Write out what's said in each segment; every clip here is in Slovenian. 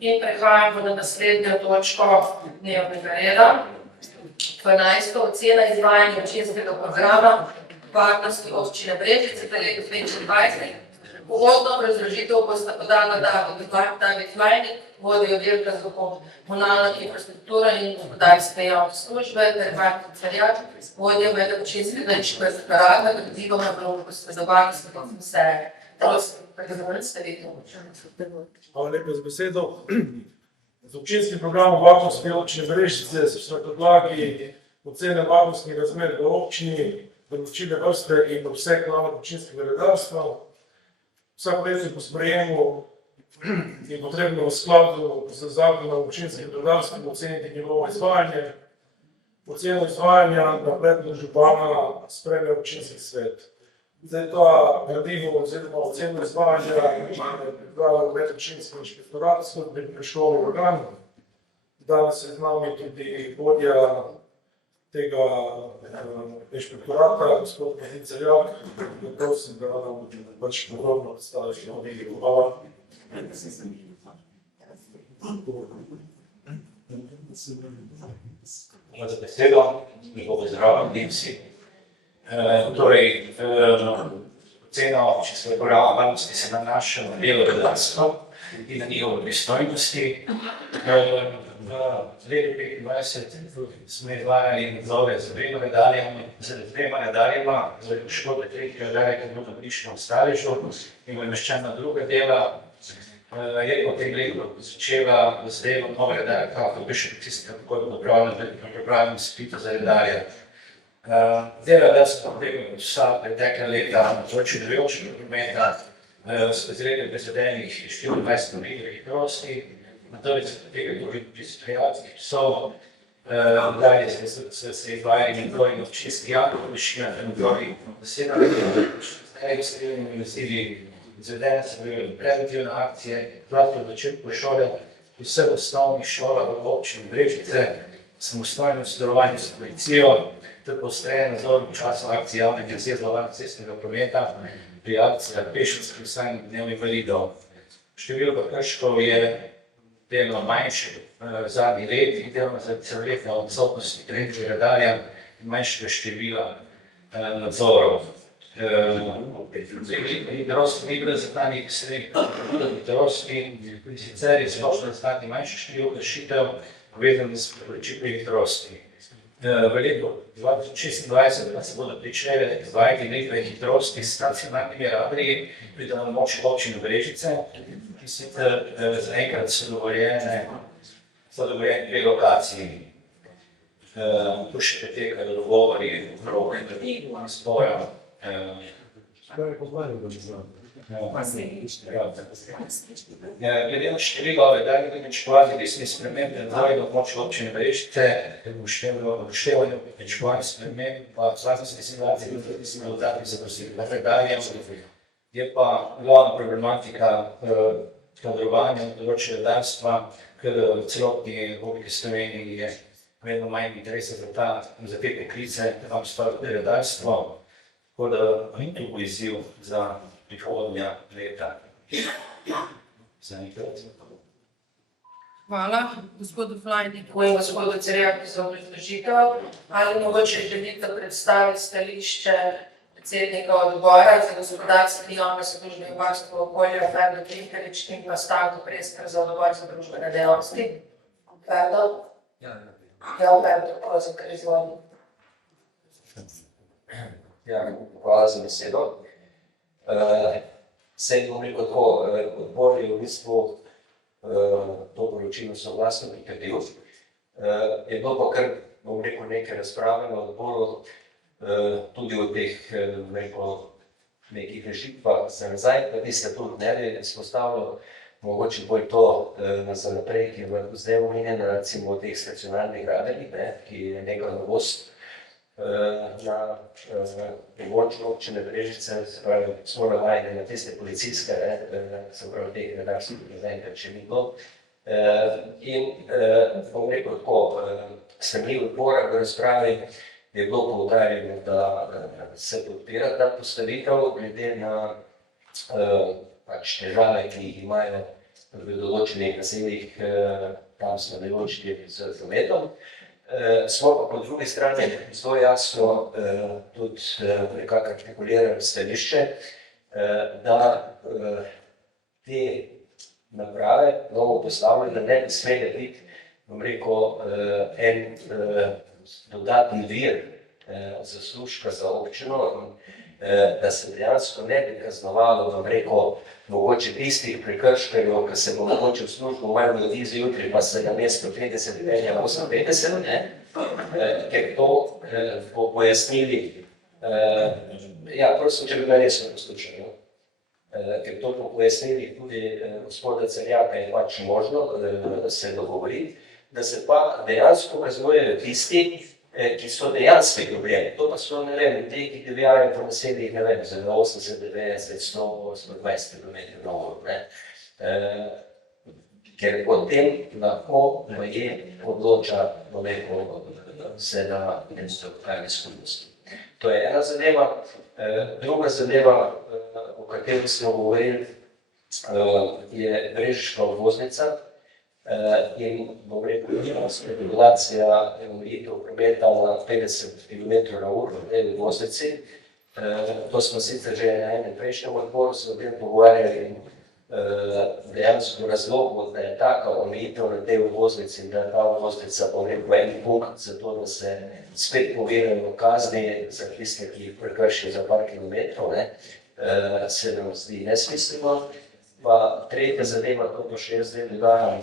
In prehajamo na naslednjo točko dnevnega reda. 12. Ocena izvajanja občinskega programa varnosti občine Brežice za leto 2025. Uvodno obrazložitev bosta podala David Flajnik, vodja oddelka za komunalno infrastrukturo in gospodarske javne službe, ter Martin Cerjak, vodja medobčinskega inšpektorata, gradivo na vlogo posredovanja skupne seje. Prosim, predstavitev. Hvala lepa za besedo. Z občinskim programom varnosti občine Brežice so na podlagi ocene varnostnih razmer v občini določile vrste in obseg glavnega občinskega redarstva. Vsako leto po sprejemu je potrebno v skladu z zakonom o občinskem redarstvu oceniti njegovo izvajanje. Oceno izvajanja na predlog župana sprejme občinski svet. Zdaj ta gradivo oziroma oceno izvajanja je pripravil medobčinski inšpektorat, skupaj prekrškovni organ. Danes je z nami tudi vodja tega inšpektorata, gospod Martin Cerjak. Prosim, da nam pač podrobno predstaviš novi. Hvala. Hvala za besedo, lepo pozdravljeni vsi. Torej, ocena občinskega programa varnosti se nanaša na delo redarstva in na njihove pristojnosti. V letu 2025 smo izvajali nadzore z dvema redarjema, za poškodbe tretjega redarja, ki je bil na Briškem staležu in bo nameščena druga dela. Je po tem letu začela z delom nove redarja, ki je še policijska pogodba pripravljena izpita za redarja. Dela redarstva potegnemo vsa pretekla leta na področju železniškega prometa z izredno proizvedenih 24 km hitrosti. Na to so potegnili tudi pristrajalskih psov. Dalje se izvajali nadzori občinskih javnih površin, nadzori zasebnih objektov, strelnimi vozili. Izvedene so bile preventivne akcije, zlasti v začetku šole, v vseh osnovnih šolah v občini Brežice, samostojno sodelovanje s policijo, ter poostrejen nadzor v času akcije javnega in zavarovanja cestnega prometa pri akcijah pešcev in dnevnih invalidov. Število prekrškov je delno manjše zadnji let in delno zaradi celoletne odsotnosti tretjega redarja in manjšega števila nadzorov. Hitrost ni bila zaznanih srednjih hitrosti, tudi sicer je splošno zaznati manjše število kršitev povezano s prekoračitvijo hitrosti. V letu 2026 pa se bodo pričele izvajati nekaj hitrosti s stacionarnimi radarji pri območju občine Brežice, ki sicer zaenkrat so dovoljene dve lokaciji. Tu še potekajo dogovori okrog spoja. Glede na število redarjev in pričakovanje resnih sprememb nadzora na območju občine Brežice, upoštevanju pričakovanih sprememb pa varnostne situacije in tudi dodatnih zaposlitev redarjev, je pa glavna problematika kadrovanja na področju redarstva, ker v celotni Republiki Sloveniji je vedno manj interesa za te poklice, tam sploh redarstvo, tako da je tu izziv za prihodnja leta. Hvala gospodu Flajniku in gospodu Cerjaku za obrazložitev. Ali mogoče želite predstaviti stališče predsednika odbora za gospodarstvo, javne službe in varstvo okolja Ferdo Trinkarič in pa Stanko Preskar za odbor za družbene dejavnosti? Ferdo? Ja, Ferdo, prosim, kar izvolite. Hvala za besedo. Sej bom rekel tako, odbor je v bistvu to poročilo soglasno pritrdil. Je bilo pa kar, bom rekel, nekaj razprave na odboru, tudi o teh, nekih rešitvah za nazaj, da bi se tudi ne bi izpostavilo, mogoče bolj to za naprej, ki je zdaj omenjeno, recimo o teh stacionarnih radarjih, ki je neka novost na območju občine Brežice, se pravi, smo navajeni na tiste policijske, se pravi, teh redarskih, zaenkrat še ni bilo. In bom rekel tako, strani odbora v razpravi je bilo poudarjeno, da se podpira ta postavitev glede na težave, ki jih imajo v določenih naseljih tam smrljajoči z prometom. Smo pa po drugi strani zelo jasno tudi nekako artikulirali stališče, da te naprave novo postavljene ne bi smele biti, bom rekel, en dodatni vir zaslužka za občino, da se dejansko ne bi kaznovalo, bom rekel, mogoče tistih prekrškarjev, ki se bo mogoče v službo malo ljudi zjutraj, pa se na mesto 50 penja 58, ker to bo pojasnili. Ja, prosim, če bi ga resno poslušali. Ker to po pojasnili tudi gospoda Celjaka je pač možno se dogovoriti, da se pa dejansko kaznujejo tisti, ki so dejansko problemi. To pa so, ne vem, ljudje, ki divjajo po naseljih, ne vem, za 80, 90, 100, 120 km na uro. Ker o tem lahko je odloča, bom rekel, se na mesto lokalne skupnosti. To je ena zadeva. Druga zadeva, o kateri smo govorili, je brežiška obvoznica in, bom rekel, regulacija omejitev prometa na 50 km na uro v tej obvoznici. To smo sicer že na enem prejšnjem odboru se o tem pogovarjali in dejansko razlog, da je taka omejitev na tej obvoznici in da je ta obvoznica, bom rekel, en punkt za to, da se spet povirajo kazni za tiste, ki jih prekršijo za par kilometrov, se nam zdi nesmiselno. Pa tretja zadeva, to pa še jaz zdaj dodajam,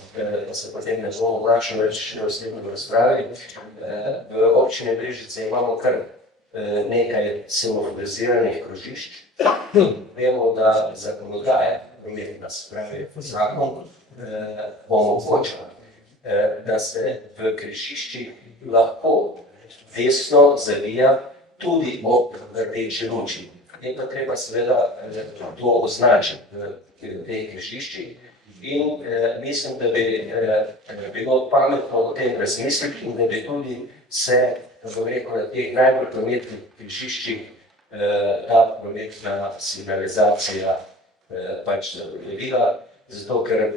da se potem ne bomo oglašali več o tem v razpravi. V občini Brežice imamo kar nekaj semaforiziranih krožišč. Vemo, da zakonodaja, prometna, se pravi zakon, omogoča, da se v križiščih lahko desno zavija tudi ob rdeči luči. Je pa treba seveda to označiti v teh križiščih in mislim, da bi bilo pametno o tem razmisliti in da bi tudi se, bom rekel, na teh najbolj prometnih križiščih ta prometna signalizacija pač zagotovila, zato ker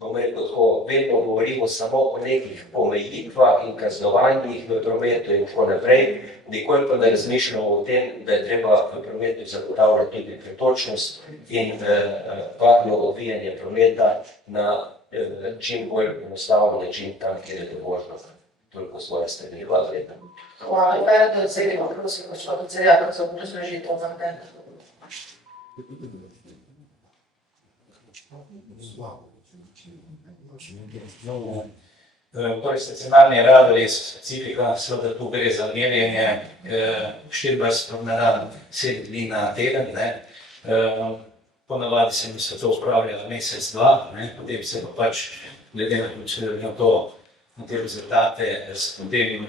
bom rekel tako, vedno govorimo samo o nekih omejitvah in kaznovanjih v prometu in tako naprej, nikoli pa ne razmišljamo o tem, da je treba v prometu zagotavljati tudi pretočnost in varno odvijanje prometa na čim bolj enostaven način tam, kjer je to možno. Toliko svoje strani. Hvala lepa. Hvala lepa, da ocenimo, prosim, gospod Celjak, za obrazložitev navedena. Torej, stacionarni radarji so specifika, seveda tu gre za merjenje 24 na dan, 7 dni na teden. Ponavadi se mi se to upravlja mesec, dva, potem se pa pač glede na to, na te rezultate, se potem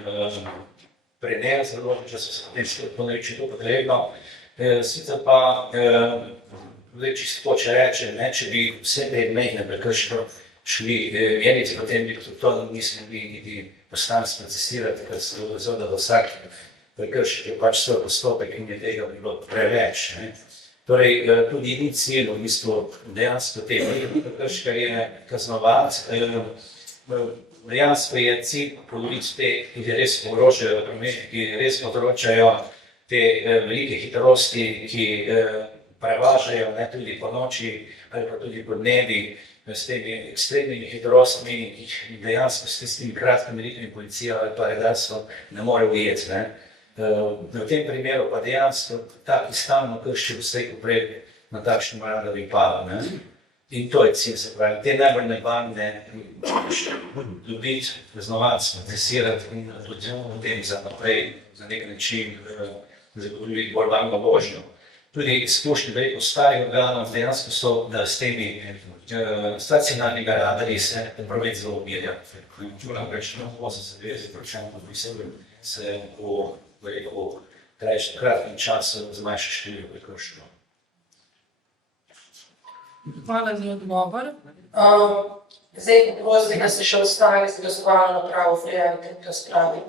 preneli za določen čas, se potem ponovi, če je to potrebno. Sicer pa, čisto če rečem, če bi vse te mejne prekrške šli meriti, potem bi to nismo bili niti poslanci procesirati, ker se to zelo, da vsak prekršek je pač svoj postopek in je tega bilo preveč. Torej, tudi ni cilj v bistvu dejansko te prekrškarje kaznovati. Dejansko je cilj polovic te, ki res ogrožajo promet, ki res povzročajo te velike hitrosti, ki prevažajo tudi po noči ali pa tudi po dnevi s temi ekstremnimi hitrostmi, ki dejansko s temi kratkimi ritmi policija ali pa redarstvo ne more ujeti. V tem primeru pa dejansko ta, ki stalno krši vse, ko prej na takšnem radaru pada. In to je cilj, se pravi, te najbolj nevarne dobiti, kaznovati, procesirati in potem za naprej, za nek način zagotoviti bolj varno vožnjo. Tudi izkušnje veliko starih organov dejansko so, da s temi stacionarnimi radarji se promet zelo umirja. Namreč 80-90% se v kratkem času zmanjša število prekrškov. Hvala za odgovor. Zdaj prosim, da se še ostali z glasovalno napravo prijavite k razpravi.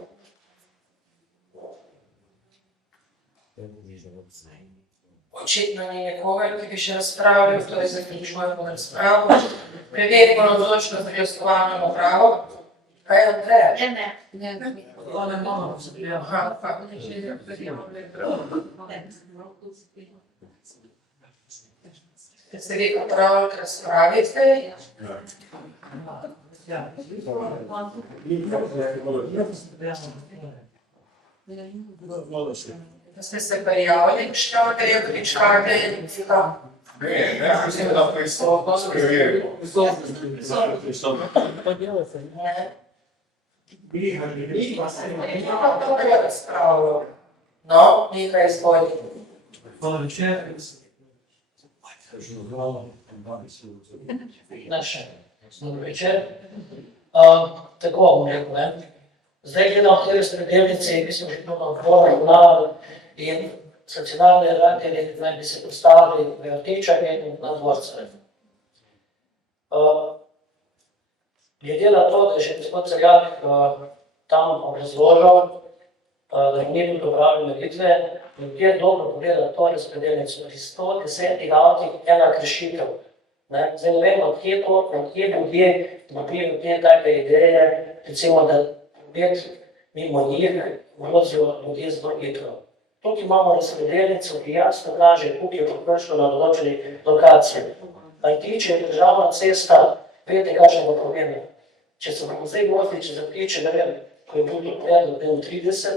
Očitno ni nikogar, ki bi še razpravljal, torej zaključujemo razpravo. Preverimo navzočnost za glasovalno napravo. Kaj je Andreja? Aha, pa. Ste vi pripravljali k razpravi zdaj? Ste se prijavili k štarterju, ki čakate in vsega? Ne, mislim, da pristopno preverimo. Ne. Imamo dobro razpravo. No, nekaj izvolite. Hvala večer. Naše, dobro večer. Tako bom rekel, ne. Zdaj gledam te razpredelnice, mislim, že to na odboru vlada in stacionarne radije naj bi se postavili v Rtečah in na dvorce. Glede na to, da je že gospod Celjak tam obrazložil, da ni bil dopravljen meritve, je dobro pogledati to razpredelnico. Pri 110 avtih ena kršitev. Zdaj ne vem, odkje ljudje dobili te take ideje, recimo, da mimo njih vozijo ljudje z hitro. Tukaj imamo razpredelnico, ki jasno kaže, koliko je prišlo na določeni lokaciji. Če je državna cesta, veste, kakšen bo problem. Če se bomo zdaj vozili, če zapriče, ne vem, ko je bil predlog del 30,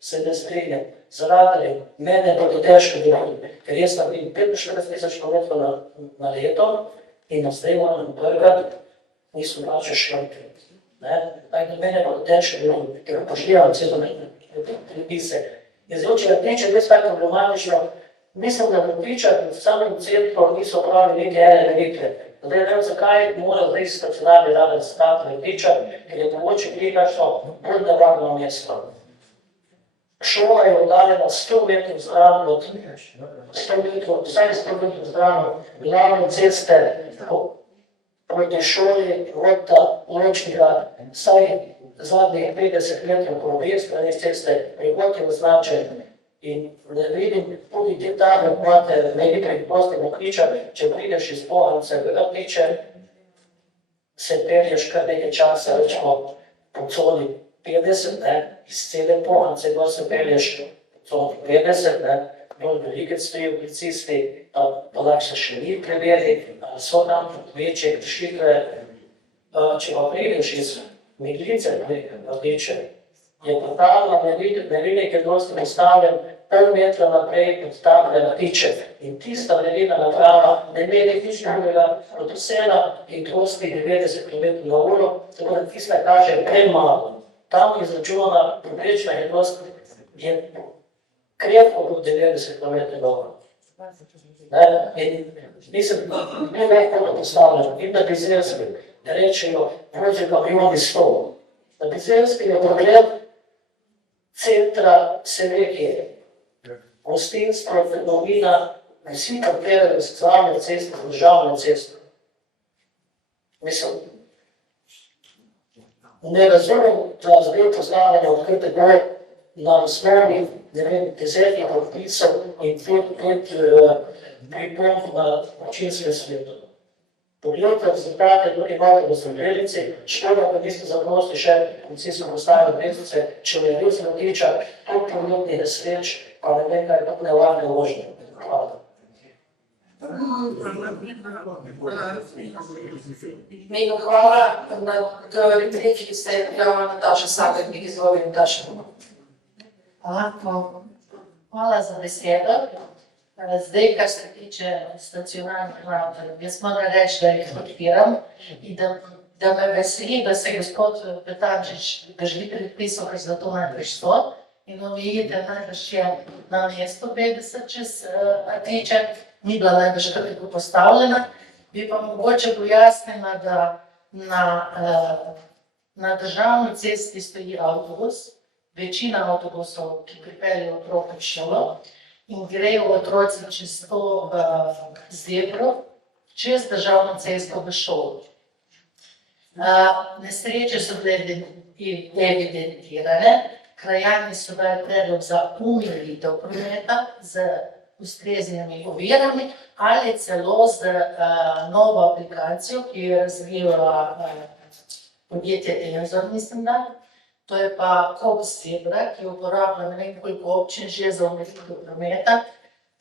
se ne strinjam. Zaradi mene bo to težko delati, ker jaz naredim 45.000 km na leto in zdaj moram brgati, nisem plačal šlomke. Tako da mene bo to težko delati, ker upoštevam celo predpise. In zdaj, če Rteče res tako problematično, mislim, da Rtečah v samem centru niso pravili neke ene meritve. Zdaj ne vem, zakaj mora zdaj stacionarni radar stati v Rtečah, ker je mogoče nekakšno bolj nevarno mesto. Šola je oddaljena 100 metrov stran od 100 metrov, vsaj 100 metrov stran od glavne ceste proti šoli, od Ločnega, vsaj zadnjih 50 metrov po obe strani ceste, prihod je označen. In ne vidim, tudi te table imate velikih posti Mokriča, če prideš iz Pohance v Rteče, se pelješ kar nekaj časa, rečemo po coni 50, iz cele Pohance, gor se pelješ po coni 50, bolj velike stojijo policisti, pa lahko se še ni preveri, so tam večje kršitve. Če pa prideš iz Meglice v Rteče, je totalno merilnik je dosti postavljen pol metra naprej od table Rteče. In tista merilna naprava ne meri nič drugega od vsega hitrosti 90 km/h, tako da tista kaže premalo. Tam izračunana povprečna hitrost je krepko pod 90 km/h. In mislim, ne lahko postavljeno. In da Bizeljski, da rečejo, vozijo kamioni 100. Da Bizeljski je pogled centra Selekije, gostinstvo, trgovina, vsi kapirajo socialne ceste, državne ceste. Mislim, ne razumem, da zdaj poznavanje odkrite gor na osnovi, ne vem, 10 podpisov in 5 pripomb na občinskem svetu. Pogledajte rezultate, tukaj imate v Zdravljenici, škoda, da niste zaprosti še policijsko postavili obveznice, če je res Rteča, toliko prometnih nesreč, pa ne vem, kaj je tako nevarne vožnje. Hvala. Mega hvala na repliki, ki ste prijavili Nataša Sabernik, izvoli Nataša. Hvala za besedo. Zdaj, kar se tiče stacionarnih radarjev, jaz moram reči, da jih podpiram in da me veseli, da se gospod Petančič drži predpisov, ker za to najbrž so. In omejite najbrž je na mesto 50 čez Rteče, ni bila najbrž tako postavljena. Bi pa mogoče pojasnila, da na državni cesti stoji avtobus, večina avtobusov, ki pripeljejo otroke v šolo, in grejo otroci čez to zebro, čez državno cesto v šolo. Nesreče so bile evidentirane, krajani so dali predlog za umiritev prometa z ustreznimi ovirami ali celo z novo aplikacijo, ki jo je razvila podjetje Enzor, mislim da. To je pa Cox Zebra, ki uporablja ne vem koliko občin že za omilitev prometa.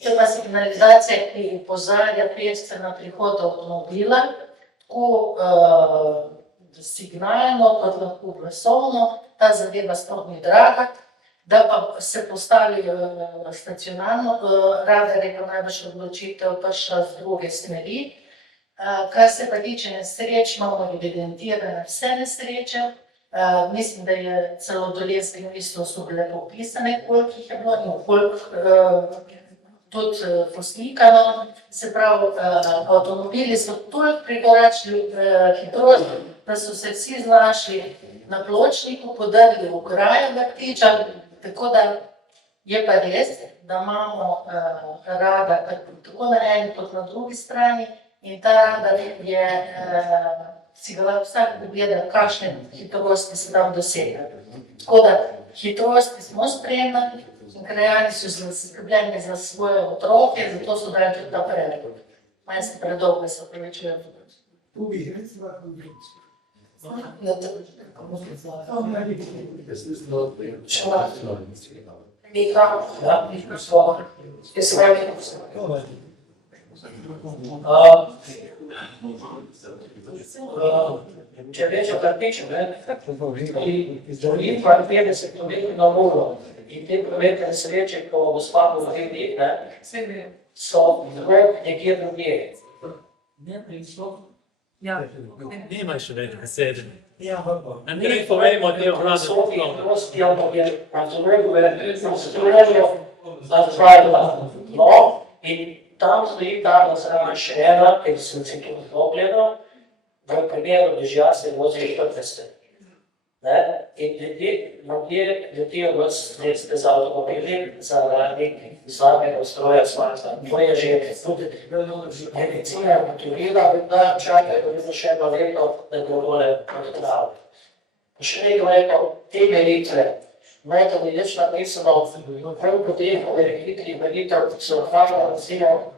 To je pa signalizacija, ki opozarja pešce na prihod avtomobila, tako signalno kot lahko glasovno, ta zadeva sploh ni draga, da pa se postavi stacionarno, radar je pa najbrž odločitev prišla z druge smeri. Kar se pa tiče nesreč, imamo evidentirane vse nesreče. Mislim, da je celo v Dolenjskem mestu so bile popisane, koliko jih je bilo in koliko tudi poslikano. Se pravi, avtomobili so toliko prekoračili hitrost, da so se vsi znašli na pločniku, podrli v ograjo vrtiča, tako da je pa res, da imamo radar tako na eni kot na drugi strani in ta radar je si ga lahko vsak pogleda, kakšne hitrosti se tam dosega. Tako da hitrosti smo spremljali in krajani so zaskrbljeni za svoje otroke, zato so dali tudi ta predlog. Manj se predolgo se opravičujem. Če rečem kartiče, ki želi 52 km na uro in te prometne nesreče, ko gospa govori, so nekje drugje. Nima še več besede. Ne povemo te in tam stoji ta zraven še ena, ker sem se tudi pogledal, v primeru dežja se vozi 40. In ljudje letijo v sredstve za avtomobili zaradi slabega ustroja asfalta. To je že tudi medicina ugotovila, da čakajo vedno še eno leto, da bo bolje odpravili. Še nekaj rekel, te meritve, da je več napisano, prav potem, ko je hitrih meritev, so odpravila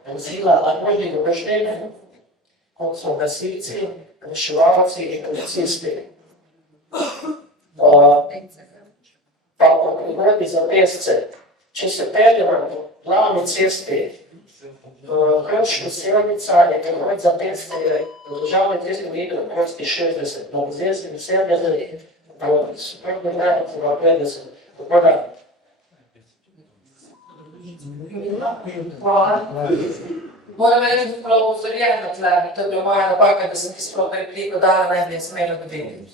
vozila na možnih obreždenju, kot so gasilci, reševalci in policisti. Pa po prigodi za pesce, če se peljemo po glavni cesti, Krško Selnica je prigod za pesce, državni 300 metrov, Krški 60, na Vzeljskem 70, po spremni granici 50. Tako da. Moram reči, da prav opozorjena tle, to je bila moja napaka, da sem ti sploh repliko dala, ne bi smela dobiti.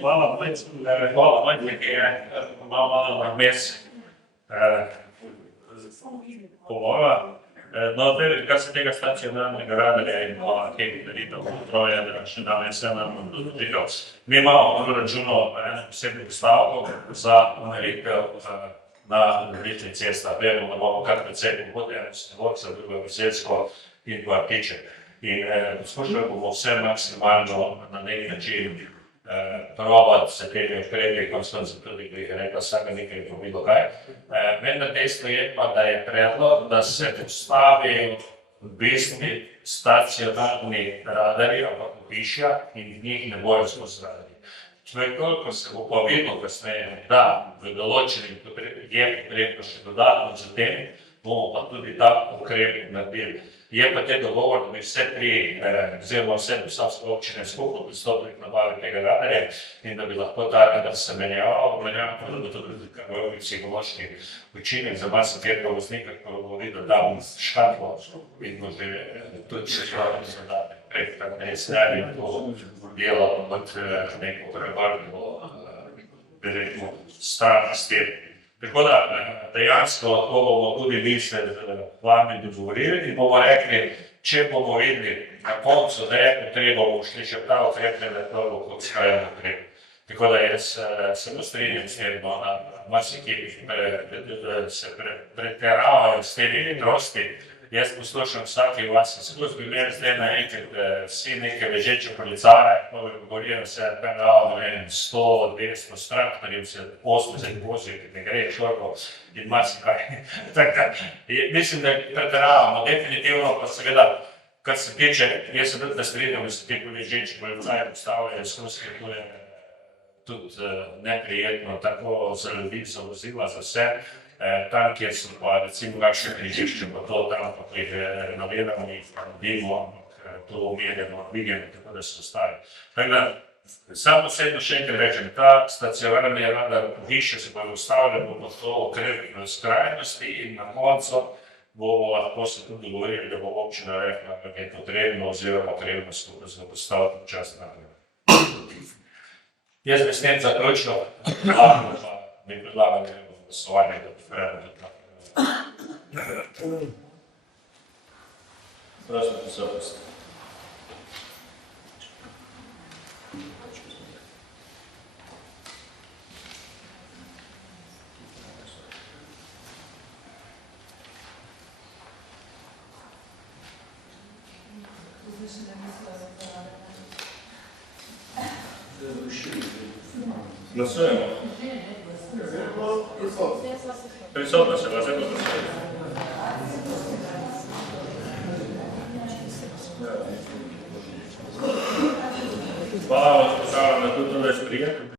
Hvala, Vojtke, imamo vmes pomora. No, kar se tega stacionarnega radarja in teh meritev kontrole, še danes se nam določilo. Mi imamo v računu eno posebno postavko za meritev na različnih cestah. Vemo, da bomo kar precej pohodili, Snegovca, drugo Veselsko in pa Rtiče. In poskušali bomo vse maksimalno na neki način probati se temi ukrepi, kot sem tudi rekla, vsega nekaj pomilo kaj. Vendar dejstvo je pa, da je predlog, da se postavijo v bistvu stacionarni radarji, ampak opišja in njih ne bojo skozi radarji. Ko se bo pa videlo kasneje, da v določenih je potrebno še dodatno za tem, bomo pa tudi ta ukrep naredili. Je pa te dogovor, da bi vse tri, oziroma vse posavske občine skupno pristopili k nabavi tega radarja in da bi lahko ta radar se menjaval, pa da bo tudi kakšen psihološki učinek za marsikatero voznika, ko bo videl, da bom škatlo in bo že tudi še šlo zadane. Prek tako ne sredi to delo kot neko prevarno, bi rekel, stran s tem. Tako da dejansko lahko bomo tudi mi se z vami dogovorili in bomo rekli, če bomo videli na koncu, da je potreba, bomo šli še prav ukrepne, da to bo kot skrajen ukrep. Tako da jaz se strinjam s tem, da marsikje se preteravajo s temi hitrosti. Jaz poslušam vsake vasi, skozi primer zdaj naenkrat vsi neke ležeče policaje, pa govorijo se penal, ne vem, 100, 200 s traktorjem, se 80 vozijo, ki ne gre šorko in marsikaj. Mislim, da pretiravamo, definitivno pa seveda, kar se tiče, jaz sem tudi naslednjo, da se te ležeče policaje postavljajo skozi, to je tudi neprijetno, tako za ljudi, za vozila, za vse. Tam, kjer so pa recimo kakšne križišče, pa to tam pa renoviramo in naredimo to umirjeno, dvigeno, tako da se ostavi. Tako da, samo posebno še enkrat rečem, ta stacionarni radar hiše se bojo ustavljali, bomo to okrepili skrajnosti in na koncu bomo lahko se tudi dogovorili, da bo občina rekla, da je potrebno oziroma potrebno skupaj se postaviti čas naprej. Jaz bi s tem zaključil, pa bi predlagal glasovanje, da bi predlagal tudi. Prosim, pozornost. Glasujemo. Prisotno se vas, eno glasujemo. Hvala vam, da tudi to je sprijeto.